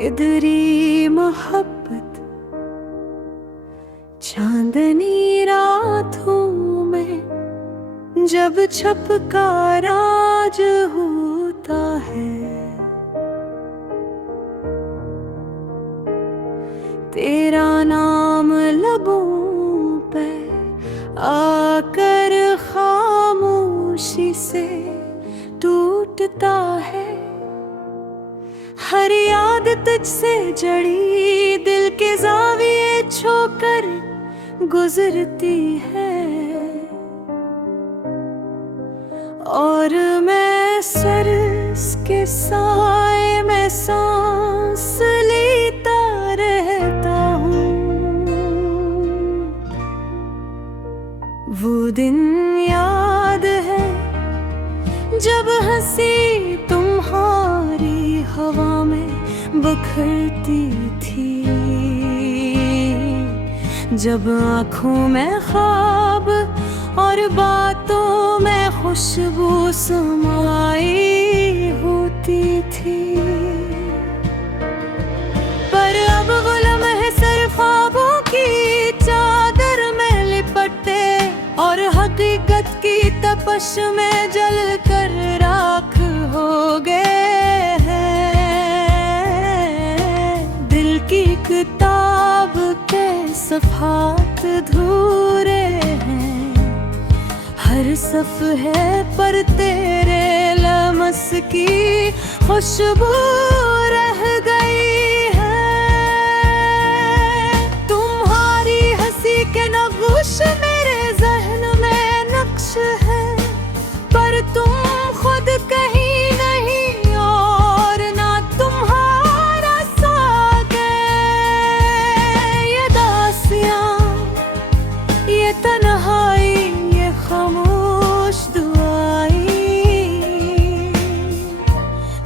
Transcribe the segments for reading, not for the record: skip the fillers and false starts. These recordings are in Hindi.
इधरी मोहब्बत चांदनी रातों में जब छपका राज होता है, तेरा नाम लबों पे आकर खामोशी से टूटता है। हर याद तुझसे जड़ी दिल के ज़ाविये छोकर गुजरती है, और मैं सर के साए में सांस लेता रहता हूँ। वो दिन याद है जब हंसी तुम्हारी हवा में बिखरती थी, जब आँखों में ख्वाब और बातों में खुशबू समाई होती थी। पर अब वो लम्हे सिर्फ ख्वाबों की चादर में लिपटे और हकीकत की तपश में जल कर राख हो गए हैं। दिल की किताब के सफ़हात धूरे हैं, हर सफ़हे पर तेरे लमस की खुशबू रह गई है। तुम्हारी हंसी के नक्श मेरे ज़हन में नक्श है, पर तुम खुद कहीं नहीं और ना तुम्हारा साग। ये दासियाँ, ये तन्हाई, ये खामोश दुआएं,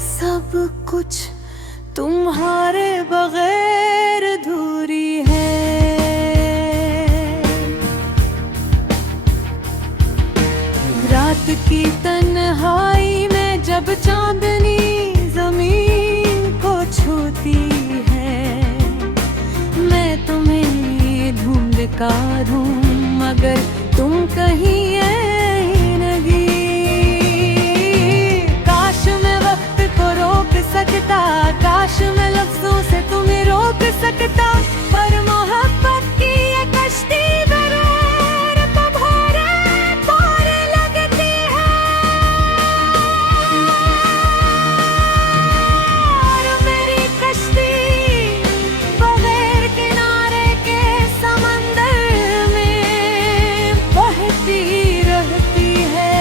सब कुछ तुम्हारे बगैर अधूरी है। रात की तन्हाई में जब चांदनी जमीन को छूती है, मैं तुम्हें ढूंढ ढूं मगर तुम कहीं नहीं। काश मैं वक्त को रोक सकता, काश मैं लफ्जों से तुम्हें रोक सकता, पर मोहब्बत की ये कश्ती बगैर तुम्हारे पार लगती है। और मेरी कश्ती बगैर किनारे के समंदर में बहती रहती है।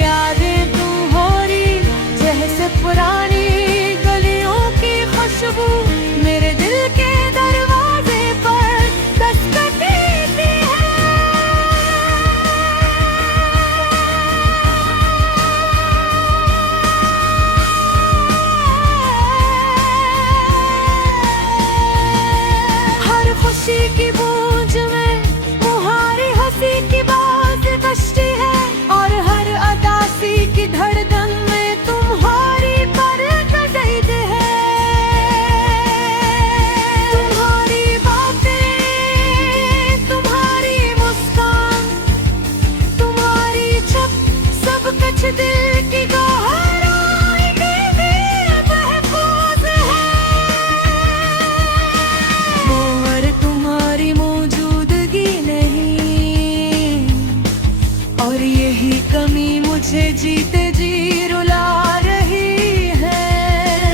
यादें तुम्हारी जैसे पुरानी गलियों की खुशबू मेरे दिल के दरवाजे पर दस्तक देती है। हर खुशी की गूंज में तुम्हारी हंसी की बात कश्ती है, और हर अदासी की धड़कन में तुम्हारी परकट है। तुम्हारी बातें, तुम्हारी मुस्कान, तुम्हारी छप, सब कुछ दिल की गहराई में महफूज है। और तुम्हारी मौजूदगी नहीं, और यही कमी मुझे जीते जी रुला रही है।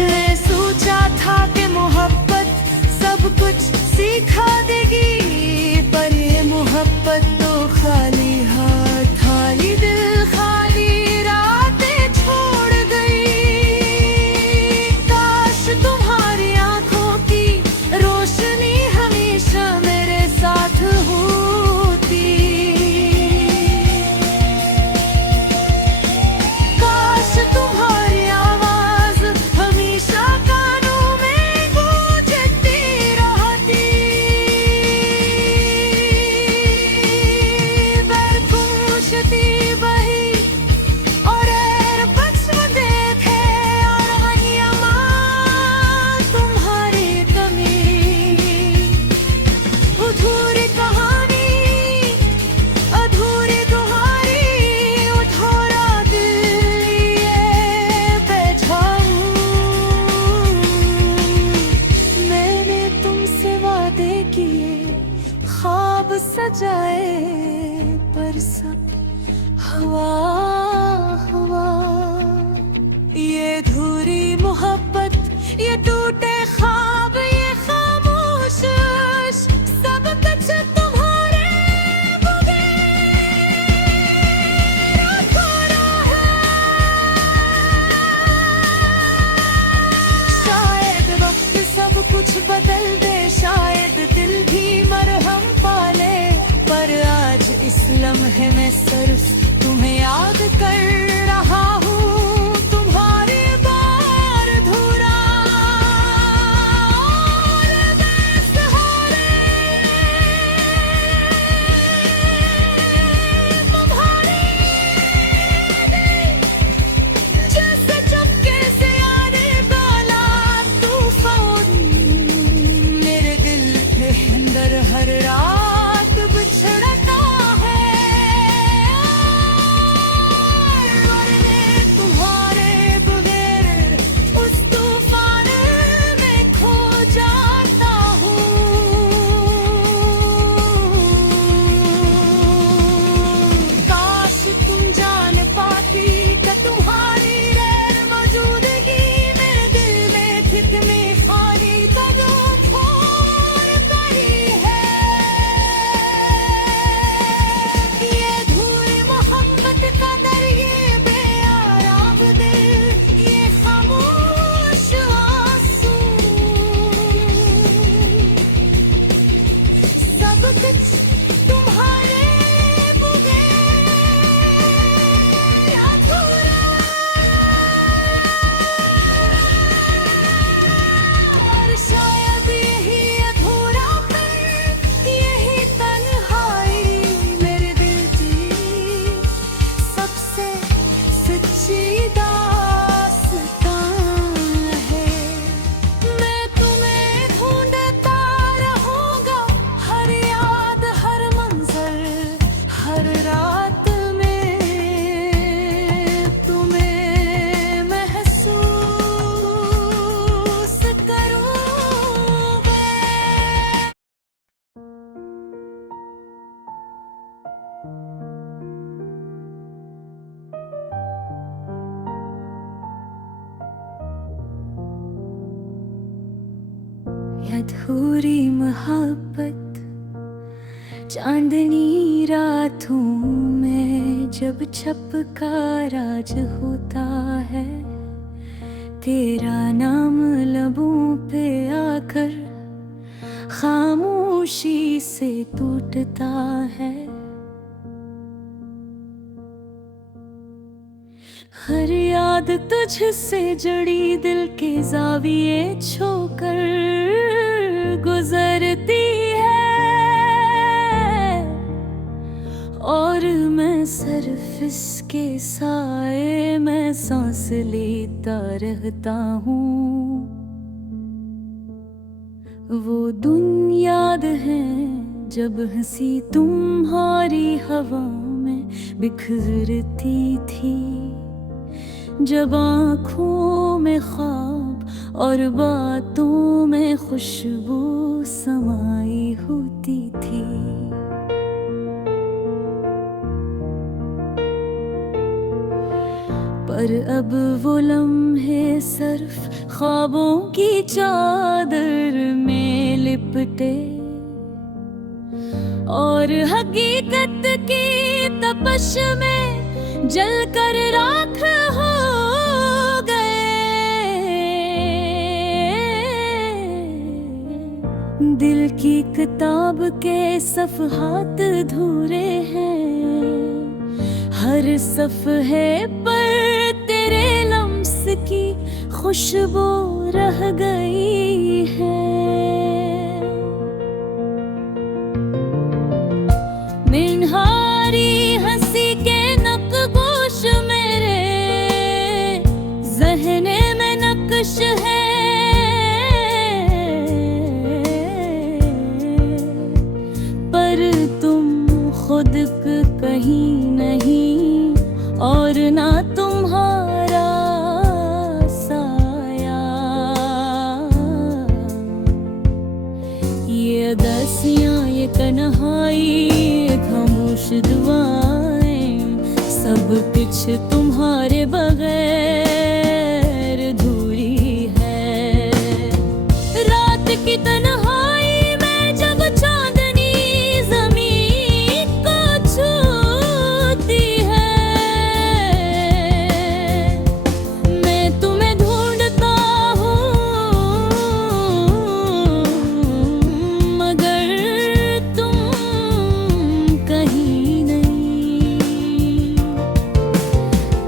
मैं सोचा था कि मोहब्बत सब कुछ सिखा देगी, पर ये मोहब्बत तो खाली हाथ खाली दिल खाली रातें छोड़ गई। काश तुम्हारी आंखों की रोशनी हमेशा मेरे साथ होती। काश तुम्हारी आवाज हमेशा कानों में गूंजती रहती। सजाए, पर सब हवा हवा। ये अधूरी मोहब्बत, ये टूटे ख्वाब, ये खामोश इश्क, सब कुछ तुम्हारे बगैर अधूरा है। शायद वक्त सब कुछ बदल दे, शायद दिल भी मरहम पाले, पर आज इस लम्हे में सिर्फ तुम्हें याद कर रहा हूँ, तुम्हारे बार धुरा और बेसहारे, तुम्हारे जैसे चुपके से आने वाला तूफान, मेरे दिल के अंदर हर रात बिछड़ता है। वरने तुम्हारे बगैर उस तूफान में खो जाता हूँ। काश तुम जान पाती कि तुम्हारी गैर मौजूदगी मेरे दिल में कितनी खाली कदम छोड़ गई है। ये अधूरी मोहब्बत का दर, ये बेआराम दिल, ये खामोश आंसू, सब कुछ तुम्हारे बगैर अधूरा। और शायद यही अधूरापन, यही तन्हाई मेरे दिल की सबसे सच्ची दास्तां है। मैं तुम्हें ढूंढता रहूंगा, हर याद, हर मंजर, हर रात में तुम्हें महसूस करूंगा। ये अधूरी मोहब्बत, चांदनी रातों में जब छपका राज होता है, तेरा नाम लबों पे आकर खामोशी से टूटता है। हर याद तुझसे जुड़ी दिल के ज़ाविये छोकर गुजरती है, और मैं सिर्फ इसके साए में सांस लेता रहता हूँ। वो दिन याद है जब हंसी तुम्हारी हवा में बिखरती थी, जब आँखों में ख्वाब और बातों में खुशबू समाई होती थी। पर अब वो लम्हे सिर्फ ख्वाबों की चादर में लिपटे, और हकीकत की तपश में जलकर राख हो गए। दिल की किताब के सफ़हात अधूरे हैं, हर सफ़हे पर तेरे लम्स की खुशबू रह गई है। निन्हारी हंसी के नक्श मेरे ज़हने में नक्श है, पर तुम खुद कहीं नहीं, और ना तुम्हारा साया। ये अदासियाँ, ये ये तन्हाई ये खामोश दुआएं सब कुछ तुम्हारे बगैर अधूरी है। रात की तन्हाई में जब चांदनी ज़मीन को छूती है, मैं तुम्हें ढूंढता हूँ मगर तुम कहीं नहीं।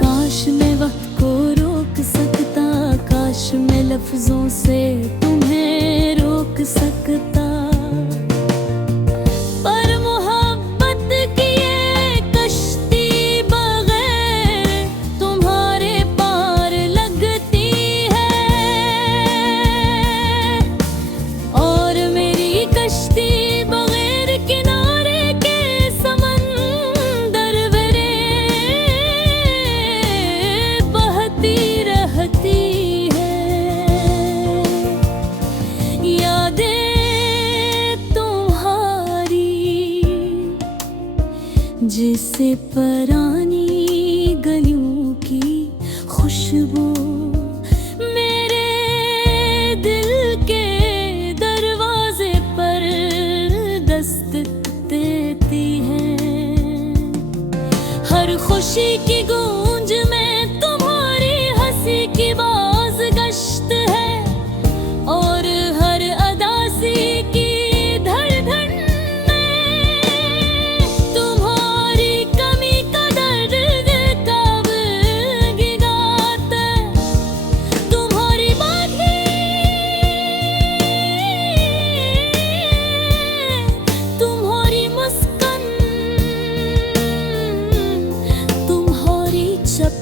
काश मैं वक्त को रोक सकता, काश मैं लफ्जों से तुम्हें रोक सकता, पर मोहब्बत की ये कश्ती बगैर तुम्हारे पार लगती है। और मेरी कश्ती बगैर किनारे के समंदर में बहती रहती है। यादें तुम्हारी जिसे पुरानी गलियों की खुशबू मेरे दिल के दरवाजे पर दस्तक देती है। हर खुशी की गूंज में तुम्हारी हंसी की बाज़गश्त है, और हर अदासी की धड़धड़ में तुम्हारी कमी का दर्द कब गिराता है। तुम्हारी बातें, तुम्हारी मुस्कान, तुम्हारी चप,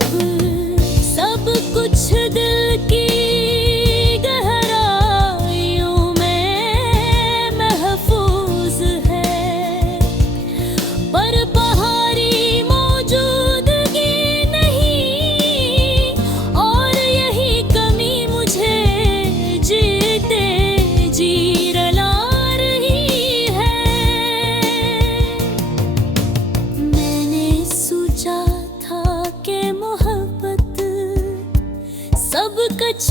सब कुछ दिल की गहराइयों में महफूज है। पर बाहरी मौजूदगी नहीं, और यही कमी मुझे जीते जी रुला रही है। मैंने सोचा था कि मोहब्बत सब कुछ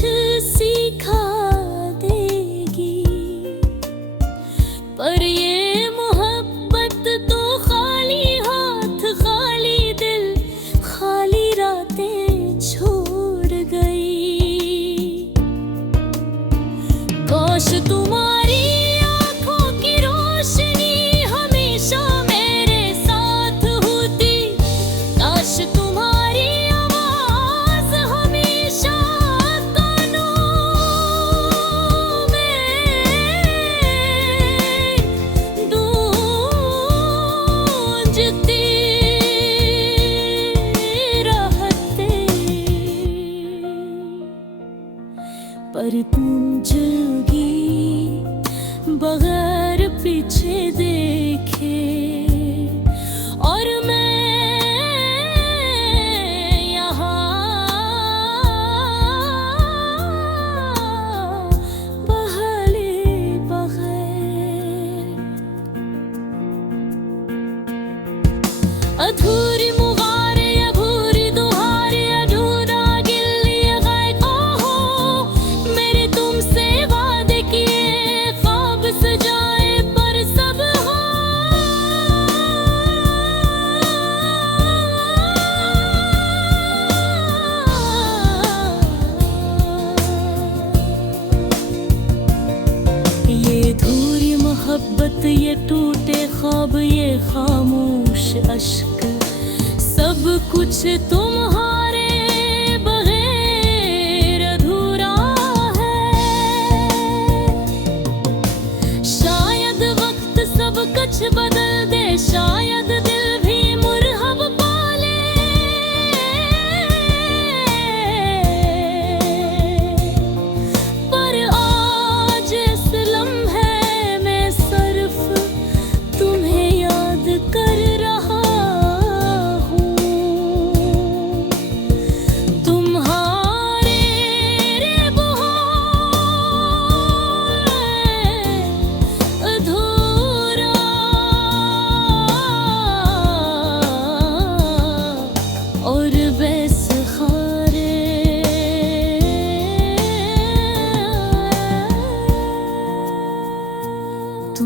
सिखा देगी, पर ये मोहब्बत तो खाली हाथ खाली दिल खाली रातें छोड़ गई। काश तुम्हारी आंखों की रोशनी हमेशा मेरे साथ होती, काश तुम्हारी आवाज हमेशा कानों में गूंजती रहती। पर तुम जगी बगैर पीछे देखे, और मैं यहाँ बहले बगैर। अधूरी मुगारे अधूरी दुहारे अधूरा गिल्ली गायका हो, मेरे तुमसे वादे किए ख्वाब सजाए पर सब हो। ये अधूरी मोहब्बत, ये टूटे ख्वाब, ये खामोश अश्क, सब कुछ तुम्हारे बगैर अधूरा है। शायद वक्त सब कुछ बदल दे, शायद दिल भी मुरहब पाले, पर आज इस लम्हे में सिर्फ तुम्हें याद कर रहा हूँ। तुम्हारे अधूरा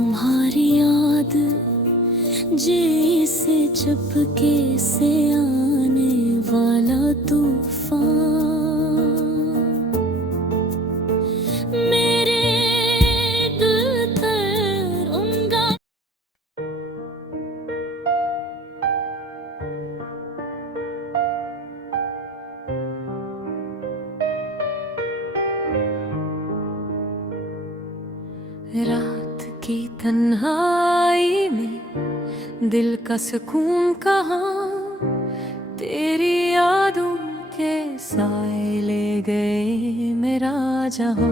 तुम्हारी याद जैसे चुपके से आने वाला तूफान मेरे दिल पर उंगा। रात की तन्हाई में दिल का सुकून कहाँ, तेरी यादों के साए ले गए मेरा जहां।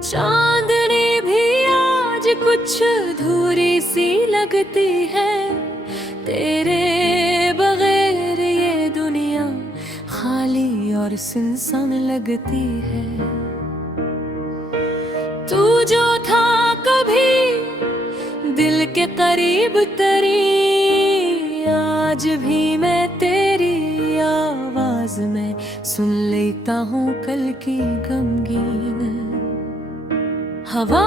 चांदनी भी आज कुछ अधूरी सी लगती है, तेरे बगैर ये दुनिया खाली और सुनसान लगती है। तू जो था कभी दिल के करीब तरी, आज भी मैं तेरी आवाज में सुन लेता हूँ कल की गमगीन। हवा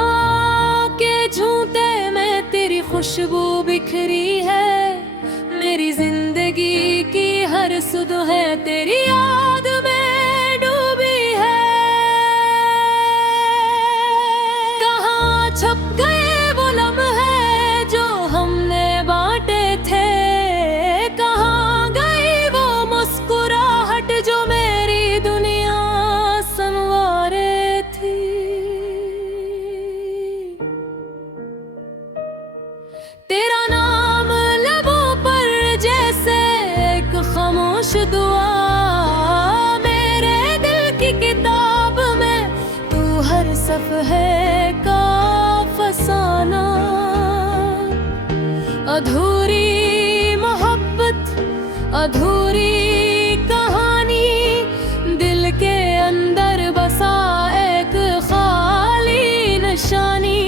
के झूठे में तेरी खुशबू बिखरी है, मेरी जिंदगी की हर सुबह तेरी याद में छप गए वो लम्हे जो हमने बांटे थे, कहाँ गई वो मुस्कुराहट जो मेरी दुनिया संवारे थी। तेरा नाम लबों पर जैसे एक खामोश दुआ, मेरे दिल की किताब में तू हर सफ़े का फसाना। अधूरी मोहब्बत अधूरी कहानी, दिल के अंदर बसा एक खाली निशानी।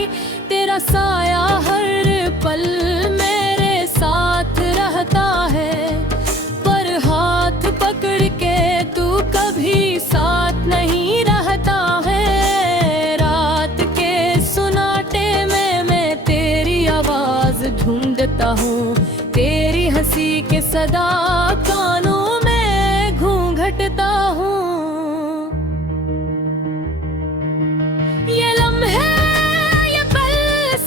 तेरा साया हर पल मेरे साथ रहता है, पर हाथ पकड़ के तू कभी साथ नहीं रहता है। ढूंढता हूँ तेरी हंसी के सदा कानों में घूंघटता हूँ। ये लम्हे ये पल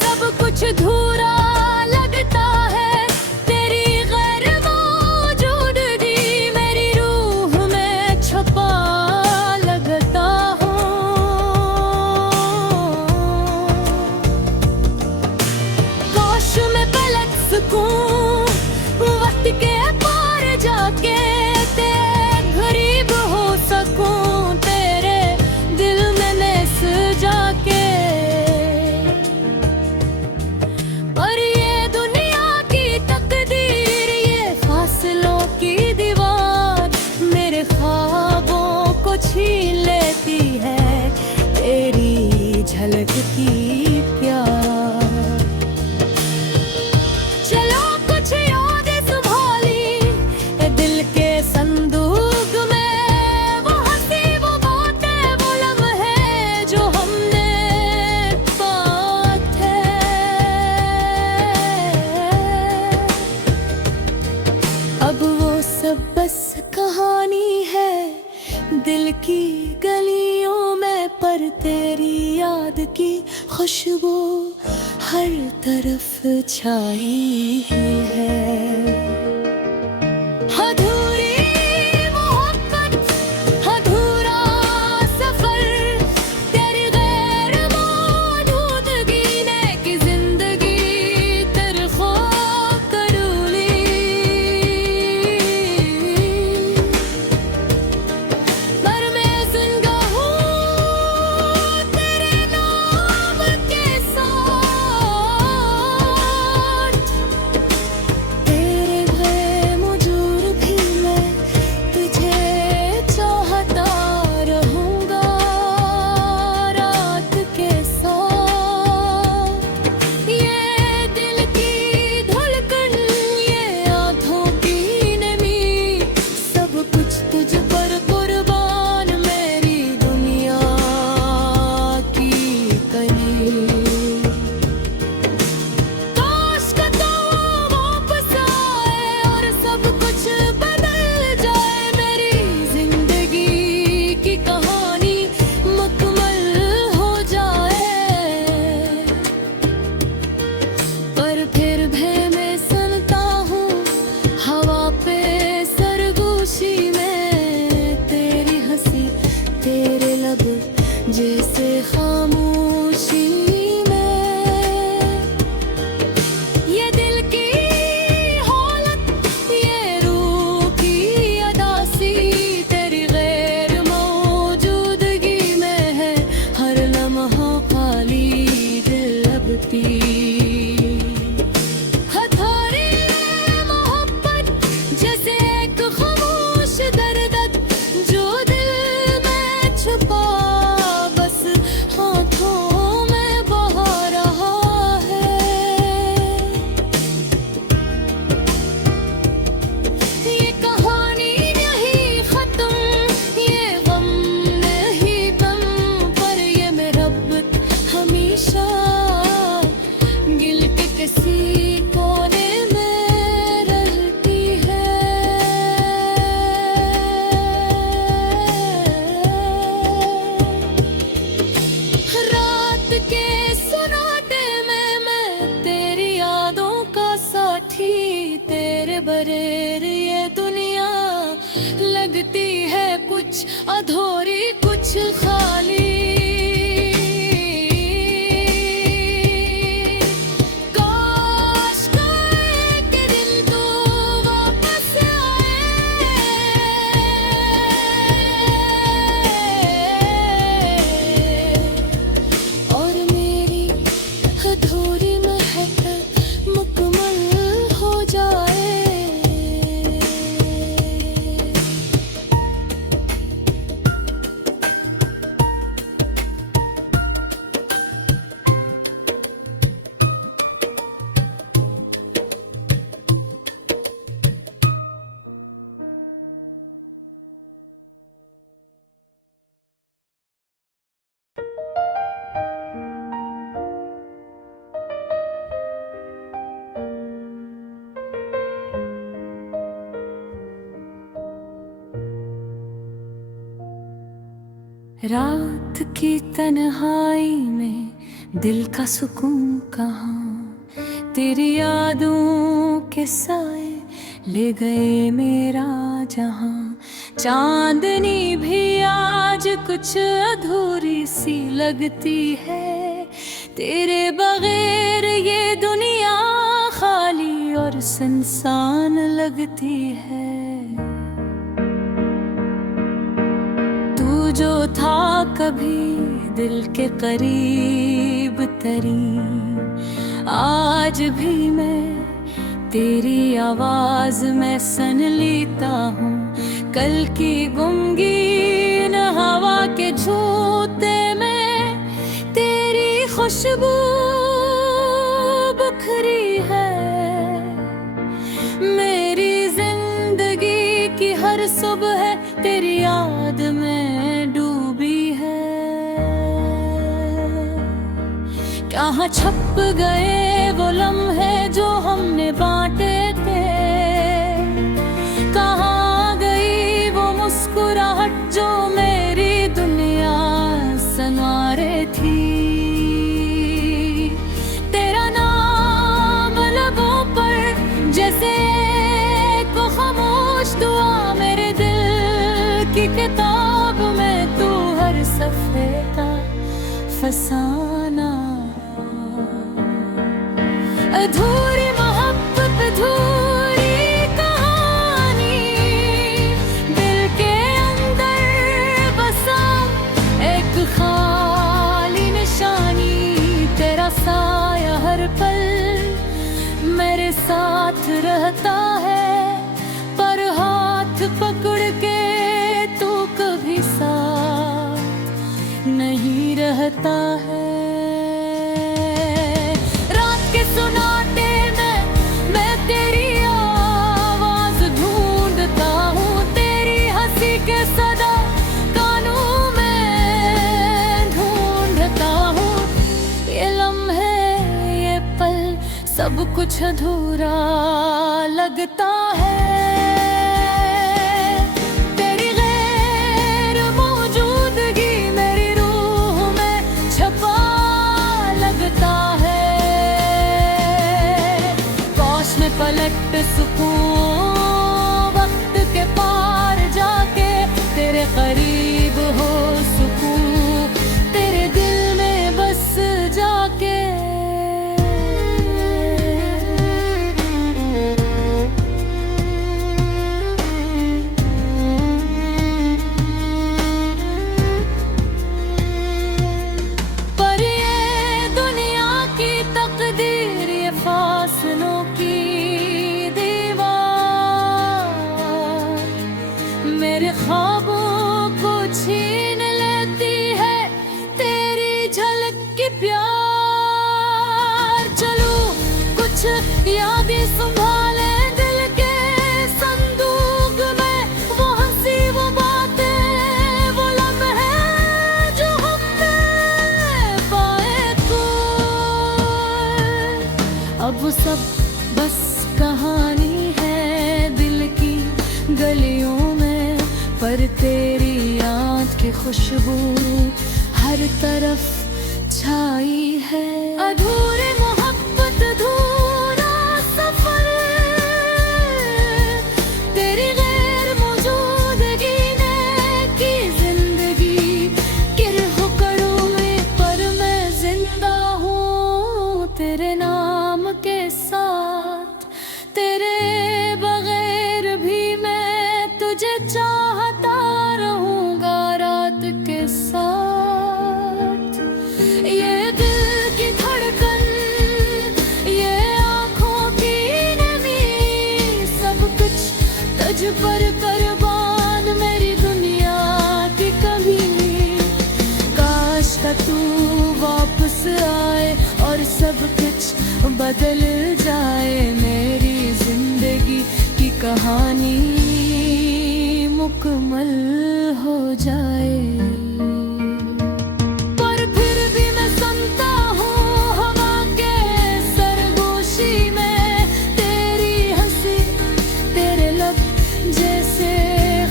सब कुछ धूरा लगता है, तेरी गैर मौजूदगी मेरी रूह में छुपा लगता हूँ। काश मैं पलट सकूं वक्त के पार जाके, तेरे करीब हो सकूं तेरे दिल में नस जाके। पर ये दुनिया की तकदीर, ये फासलों की दीवार मेरे ख्वाबों को छीन लेती है, तेरी झलक की प्यार। अब वो सब बस कहानी है दिल की गलियों में, पर तेरी याद की खुशबू हर तरफ छाई है। अधूरी मोहब्बत अधूरा सफर, तेरी गैर मौजूदगी ने की जिंदगी तरखो कर ली। पर मैं जिंदा हूँ तेरे नाम के साथ, गिल के किसी कोने में रलती है। रात के सन्नाटे में मैं तेरी यादों का साथी, तेरे बगैर ये दुनिया लगती है कुछ अधूरी, कुछ खाली। काश एक दिन तू वापस आए और मेरी अधूरी महक मुकम्मल हो जाए। रात की तन्हाई में दिल का सुकून कहाँ, तेरी यादों के साए ले गए मेरा जहाँ। चांदनी भी आज कुछ अधूरी सी लगती है, तेरे बगैर ये दुनिया खाली और सुनसान लगती है। जो था कभी दिल के करीब तरीन, आज भी मैं तेरी आवाज में सन लेता हूँ। कल की गुमगीन हवा के झूठे में तेरी खुशबू बिखरी है। मेरी जिंदगी की हर सुबह तेरी याद में डूबी है। कहाँ छप गए वो लम्हे जो हमने बांटे थे, कहाँ गई वो मुस्कुराहट जो मेरी दुनिया संवारे थी। तेरा नाम लबों पर जैसे को खामोश दुआ, मेरे दिल की किताब में तू हर सफ़े का फसाना। अधूरी मोहब्बत, अधूरी कहानी, दिल के अंदर बसा एक खाली निशानी। तेरा साया हर पल मेरे साथ रहता है, पर हाथ पकड़ के तू कभी साथ नहीं रहता है। रात के सुनाटे में मैं तेरी आवाज ढूंढता हूँ, तेरी हंसी के सदा कानों में ढूंढता हूँ। ये लम्हे ये पल सब कुछ अधूरा लगता है। तेरी गैर मौजूदगी मेरी रूह में छपा लगता है। काश में पलट सुकून वक्त के पार जाके, तेरे करीब हो सुकून तेरे दिल में बस जाके। पर ये दुनिया की तकदीर, ये फासलों की दीवार मेरे ख्वाबों को छीन लेती है। तेरी झलक की प्यार, चलो कुछ यादें संभाले दिल के संदूक में। वो हंसी वो बातें वो लम्हे जो हमने पाए। तू अब सब बस कहानी है दिल की गलियों में, पर तेरी याद की खुशबू हर तरफ छाई है। अधूरी मोहब्बत अधूरा सफर, तेरी गैर मौजूदगी ने की जिंदगी गिरह कड़वे, पर मैं जिंदा हूँ तेरे नाम के साथ। तेरे बगैर भी मैं तुझे चाहता रहूंगा रात के साथ। ये दिल की धड़कन, ये आँखों की नमी, सब कुछ तुझ पर कुर्बान मेरी दुनिया की कमी। काश का तू वापस आए और सब कुछ बदल जाए, मेरी जिंदगी की कहानी मुकम्मल हो जाए। पर फिर भी मैं सुनता हूँ हवा के सरगोशी में तेरी हंसी, तेरे लब जैसे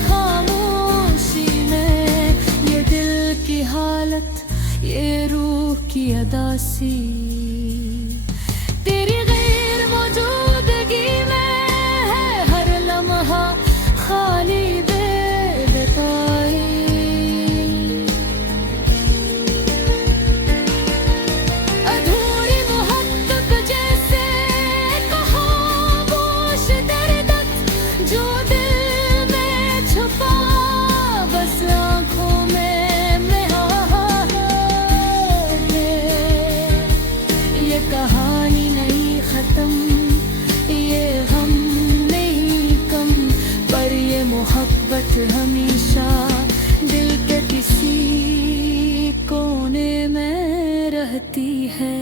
खामोशी में। ये दिल की हालत, ये रूह की अदासी, तेरी गैर मौजूदगी में है हर लम्हा खाली बेबताई। अधूरी मोहब्बत जैसे खामोश दर्द, जो दिल में छुपा बस आँखों में ये कहानी नहीं खत्म, ये गम नहीं कम, पर ये मोहब्बत हमेशा दिल के किसी कोने में रहती है।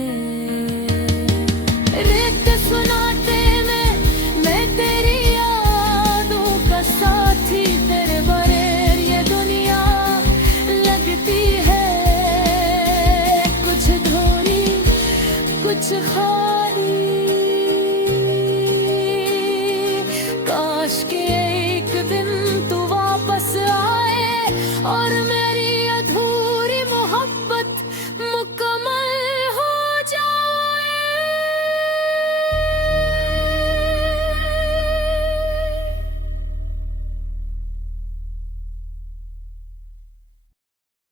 रेत सुनाते में मैं तेरी यादों का साथी, तेरे बगैर ये दुनिया लगती है कुछ धोनी कुछ